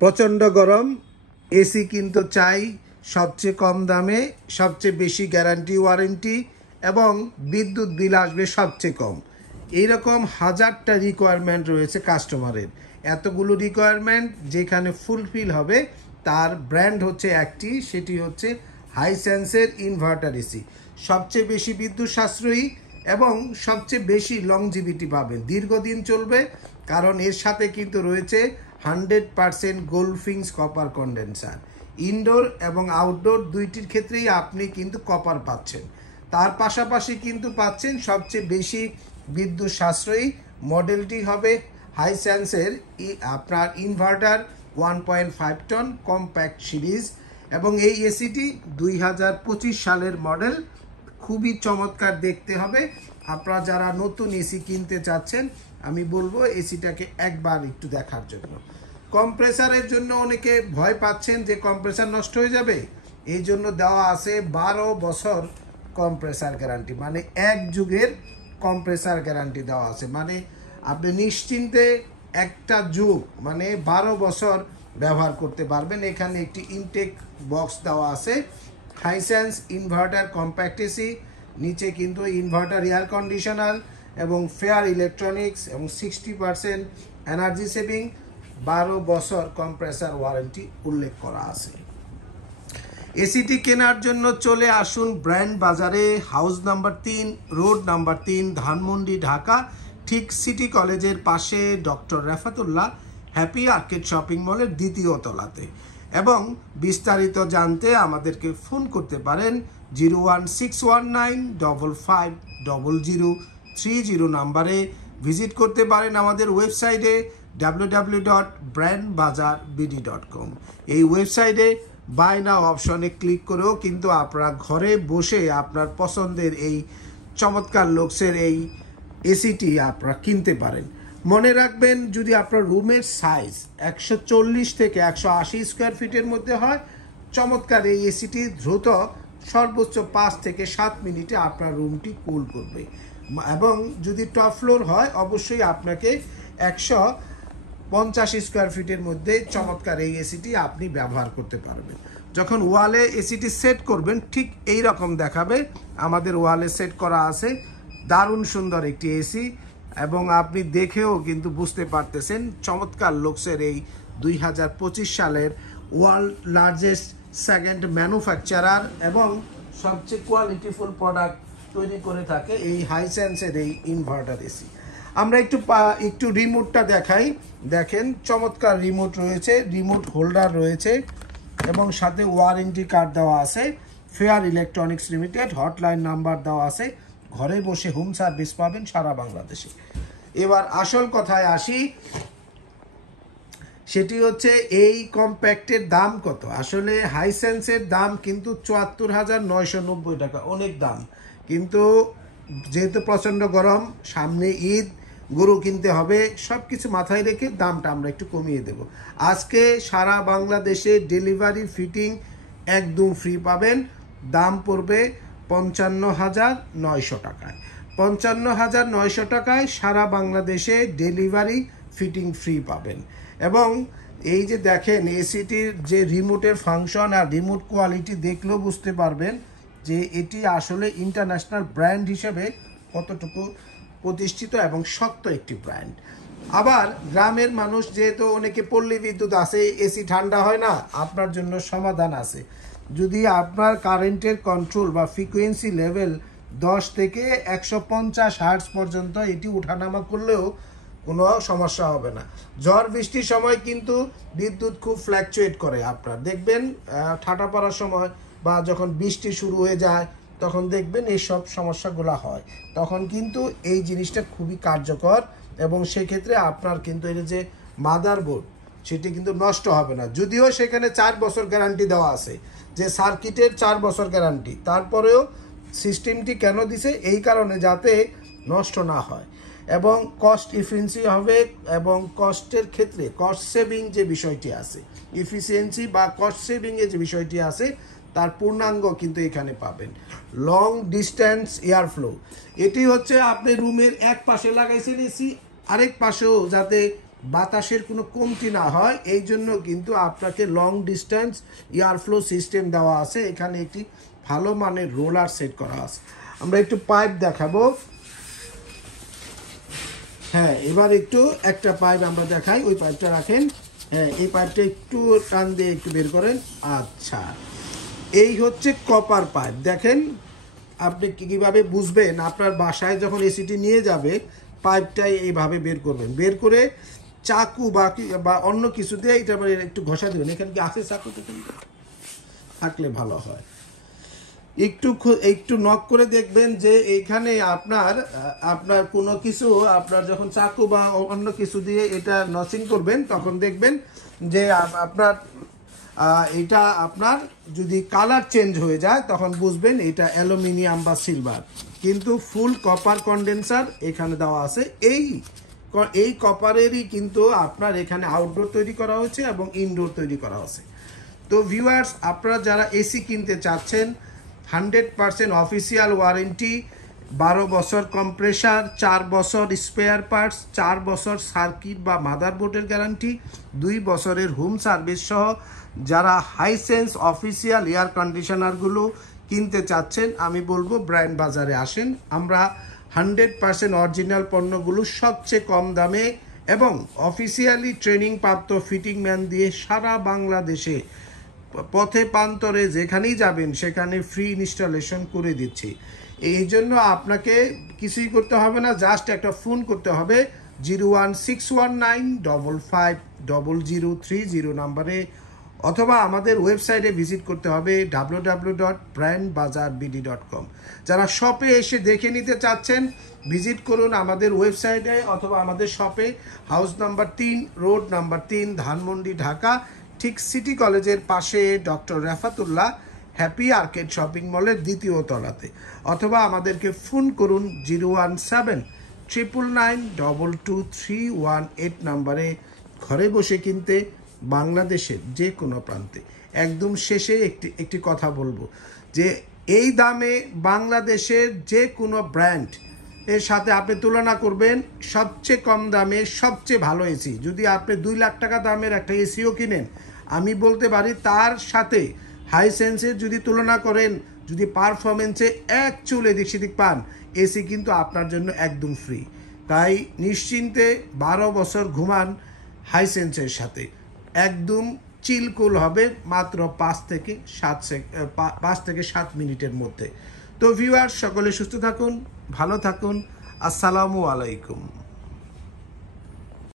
প্রচণ্ড গরম, এসি কিন্তু চাই সবচেয়ে কম দামে, সবচেয়ে বেশি গ্যারান্টি ওয়ারেন্টি এবং বিদ্যুৎ বিল আসবে সবচেয়ে কম। এইরকম হাজারটা রিকোয়ারমেন্ট রয়েছে কাস্টমারের। এতগুলো রিকোয়ারমেন্ট যেখানে ফুলফিল হবে তার ব্র্যান্ড হচ্ছে একটি, সেটি হচ্ছে হাইসেন্সের ইনভার্টার এসি। সবচেয়ে বেশি বিদ্যুৎ সাশ্রয়ী এবং সবচেয়ে বেশি লংজিভিটি পাবেন, দীর্ঘদিন চলবে, কারণ এর সাথে কিন্তু রয়েছে 100% গোল্ডফিংস কপার কন্ডেন্সার। ইনডোর এবং আউটডোর দুইটির ক্ষেত্রেই আপনি কিন্তু কপার পাচ্ছেন। তার পাশাপাশি কিন্তু পাচ্ছেন সবচেয়ে বেশি বিদ্যুৎ সাশ্রয়ী মডেলটি হবে হাইসেন্সের আপনার ইনভার্টার 1.5 টন কম্প্যাক্ট সিরিজ, এবং এই এসিটি 2025 সালের মডেল। খুবই চমৎকার দেখতে হবে। আপনারা যারা নতুন এসি কিনতে চাচ্ছেন আমি বলবো এসিটাকে একবার একটু দেখার জন্য। কম্প্রেসারের জন্য অনেকে ভয় পাচ্ছেন যে কম্প্রেসার নষ্ট হয়ে যাবে, এই জন্য দেওয়া আছে 12 বছর কম্প্রেসার গ্যারান্টি, মানে এক যুগের কম্প্রেসার গ্যারান্টি দেওয়া আছে। মানে আপনি নিশ্চিন্তে একটা যুগ মানে 12 বছর ব্যবহার করতে পারবেন। এখানে একটি ইনটেক বক্স দেওয়া আছে। হাইসেন্স ইনভার্টার কম্প্যাক্ট এসি, নিচে কিন্তু ইনভার্টার এয়ার কন্ডিশনার এবং ফেয়ার ইলেকট্রনিক্স এবং 60% এনার্জি সেভিং, 12 বছর কম্প্রেসার ওয়ারেন্টি উল্লেখ করা আছে। এসিটি কেনার জন্য চলে আসুন ব্র্যান্ড বাজারে, house number 3, road number 3, Dhanmondi, Dhaka, ঠিক সিটি কলেজের পাশে doctor Refatullah happy arcade shopping মলের 2য় তলাতে। এবং বিস্তারিত জানতে আমাদেরকে ফোন করতে পারেন 01619550030 নাম্বারে। ভিজিট করতে পারেন আমাদের ওয়েবসাইটে www.brandbazarbd.com। এই ওয়েবসাইটে বাই নাও অপশনে ক্লিক করেও কিন্তু আপনারা ঘরে বসে আপনার পছন্দের এই চমৎকার লুকসের এই এসিটি আপনারা কিনতে পারেন। মনে রাখবেন, যদি আপনার রুমের সাইজ 140 থেকে 180 স্কোয়ার ফিটের মধ্যে হয়, চমৎকার এই এসিটি দ্রুত সর্বোচ্চ 5 থেকে 7 মিনিটে আপনার রুমটি কুল করবে। এবং যদি টপ ফ্লোর হয় অবশ্যই আপনাকে 150 স্কোয়ার ফিটের মধ্যে চমৎকার এই এসিটি আপনি ব্যবহার করতে পারবেন। যখন ওয়ালে এসিটি সেট করবেন ঠিক এই রকম দেখাবে। আমাদের ওয়ালে সেট করা আছে, দারুণ সুন্দর একটি এসি, এবং আপনি দেখেও কিন্তু বুঝতে পারতেছেন চমৎকার লুকসের এই 2025 সালের ওয়ার্ল্ড লার্জেস্ট সেকেন্ড ম্যানুফ্যাকচারার এবং সবচেয়ে কোয়ালিটিফুল প্রোডাক্ট তৈরি করে থাকে এই হাইসেন্সের এই ইনভার্টার এসি। আমরা একটু রিমোটটা দেখাই। দেখেন চমৎকার রিমোট রয়েছে, রিমোট হোল্ডার রয়েছে এবং সাথে ওয়ারেন্টি কার্ড দেওয়া আছে। Fair electronics limited hotline number দেওয়া আছে। ঘরে বসে হোম সার্ভিস পাবেন সারা বাংলাদেশে। এবার আসল কথায় আসি, সেটি হচ্ছে এই কম্প্যাক্টের দাম কত। আসলে হাইসেন্সের দাম কিন্তু 74,990 টাকা, অনেক দাম। কিন্তু যেহেতু প্রচণ্ড গরম, সামনে ঈদ, গরু কিনতে হবে, সব কিছু মাথায় রেখে দামটা আমরা একটু কমিয়ে দেব। আজকে সারা বাংলাদেশে ডেলিভারি ফিটিং একদম ফ্রি পাবেন। দাম পড়বে 55,900 টাকায়। 55,900 টাকায় সারা বাংলাদেশে ডেলিভারি ফিটিং ফ্রি পাবেন। এবং এই যে দেখেন এসিটির যে রিমোটের ফাংশন আর রিমোট কোয়ালিটি দেখলেও বুঝতে পারবেন যে এটি আসলে ইন্টারন্যাশনাল ব্র্যান্ড হিসেবে কতটুকু প্রতিষ্ঠিত এবং শক্ত একটি ব্র্যান্ড। আবার গ্রামের মানুষ যেহেতু অনেকে পল্লী বিদ্যুৎ আছে, এসি ঠান্ডা হয় না, আপনার জন্য সমাধান আছে। যদি আপনার কারেন্টের কন্ট্রোল বা ফ্রিকোয়েন্সি লেভেল 10 থেকে 150 হার্টজ পর্যন্ত এটি উঠানামা করলেও কোনো সমস্যা হবে না। ঝড় বৃষ্টির সময় কিন্তু বিদ্যুৎ খুব ফ্ল্যাকচুয়েট করে, আপনার দেখবেন ঠাটা পড়ার সময় বা যখন বৃষ্টি শুরু হয়ে যায় তখন দেখবেন এইসব সমস্যাগুলো হয়। তখন কিন্তু এই জিনিসটা খুবই কার্যকর, এবং সেক্ষেত্রে আপনার কিন্তু এই যে মাদারবোর্ড সেটি কিন্তু নষ্ট হবে না। যদিও সেখানে 4 বছর গ্যারান্টি দেওয়া আছে, যে সার্কিটের 4 বছর গ্যারান্টি, তারপরেও সিস্টেমটি কেন দিছে, এই কারণে যাতে নষ্ট না হয় এবং কস্ট ইফিসিয়েন্সি হবে। এবং কস্টের ক্ষেত্রে কস্ট সেভিং যে বিষয়টি আছে, ইফিসিয়েন্সি বা কস্ট সেভিংয়ের যে বিষয়টি আছে তার পূর্ণাঙ্গ কিন্তু এখানে পাবেন। লং ডিস্ট্যান্স এয়ার ফ্লো, এটি হচ্ছে আপনি রুমের এক পাশে লাগাইছেন এসি, আরেক পাশেও যাতে বাতাসের কোনো কমতি না হয়, এই জন্য কিন্তু আপনাকে long distance air flow system দেওয়া আছে। এখানে একটি ভালো মানের রোলার সেট করা আছে। আমরা একটু পাইপ দেখাবো। হ্যাঁ, এবার একটু একটা পাইপ আমরা দেখাই, ওই পাইপটা রাখেন। হ্যাঁ, এই পাইপটা একটু টান দিয়ে একটু বের করেন। আচ্ছা, এই হচ্ছে কপার পাইপ। দেখেন আপনি কীভাবে বুঝবেন, আপনার বাসায় যখন এসিটি নিয়ে যাবে পাইপটাই এইভাবে বের করবেন, বের করে চাকু বা অন্য কিছু দিয়ে এটা একটু ঘষা দেবেন। এখানে কি আছে চাকু? থাকলে ভালো হয়। একটু নক করে দেখবেন যে এইখানে আপনার কোনো কিছু, আপনার যখন চাকু বা অন্য কিছু দিয়ে এটা নচিং করবেন তখন দেখবেন যে এটা আপনার যদি কালার চেঞ্জ হয়ে যায় তখন বুঝবেন এটা অ্যালুমিনিয়াম বা সিলভার। কিন্তু ফুল কপার কন্ডেন্সার এখানে দেওয়া আছে। এই কপারেরই কিন্তু আপনার এখানে আউটডোর তৈরি করা হয়েছে এবং ইনডোর তৈরি করা হয়েছে। তো ভিউয়ার্স, আপনারা যারা এসি কিনতে চাচ্ছেন, 100% অফিসিয়াল ওয়ারেন্টি, 12 বছর কম্প্রেসার, 4 বছর স্পেয়ার পার্টস, 4 বছর সার্কিট বা মাদারবোর্ডের গ্যারান্টি, 2 বছরের হোম সার্ভিস সহ যারা হাইসেন্স অফিসিয়াল এয়ার কন্ডিশনারগুলো কিনতে চাচ্ছেন, আমি বলবো ব্র্যান্ড বাজারে আসেন। আমরা 100% অরিজিনাল পণ্যগুলো সবচেয়ে কম দামে এবং অফিসিয়ালি ট্রেনিং প্রাপ্ত ফিটিং ম্যান দিয়ে সারা বাংলাদেশে পথে প্রান্তরে যেখানেই যাবেন সেখানে ফ্রি ইনস্টলেশন করে দিচ্ছি। এই জন্য আপনাকে কিছুই করতে হবে না, জাস্ট একটা ফোন করতে হবে 01619550030 নাম্বারে, অথবা আমাদের ওয়েবসাইটে ভিজিট করতে হবে www.brandbazarbd.com। যারা শপে এসে দেখে নিতে চাচ্ছেন ভিজিট করুন আমাদের ওয়েবসাইটে অথবা আমাদের শপে, house number 3, road number 3, Dhanmondi, Dhaka, ঠিক সিটি কলেজের পাশে doctor Refatullah happy arcade shopping মলের 2য় তলাতে, অথবা আমাদেরকে ফোন করুন 01799922318 নাম্বারে। ঘরে বসে কিনতে বাংলাদেশের যে কোনো প্রান্তে। একদম শেষে একটি কথা বলবো যে এই দামে বাংলাদেশের যে কোনো ব্র্যান্ড এর সাথে আপনি তুলনা করবেন, সবচেয়ে কম দামে সবচেয়ে ভালো এসি যদি আপনি 2 লাখ টাকা দামের একটা এসিও কিনেন, আমি বলতে পারি তার সাথে হাইসেন্সের যদি তুলনা করেন, যদি পারফরমেন্সে এক চুল এদিক সেদিক পান, এসি কিন্তু আপনার জন্য একদম ফ্রি। তাই নিশ্চিন্তে 12 বছর ঘুমান হাইসেন্সের সাথে, একদম চিলকুল হবে মাত্র 5 থেকে 7 মিনিটের মধ্যে। তো ভিউয়ার, সকলে সুস্থ থাকুন, ভালো থাকুন। আসসালামু আলাইকুম।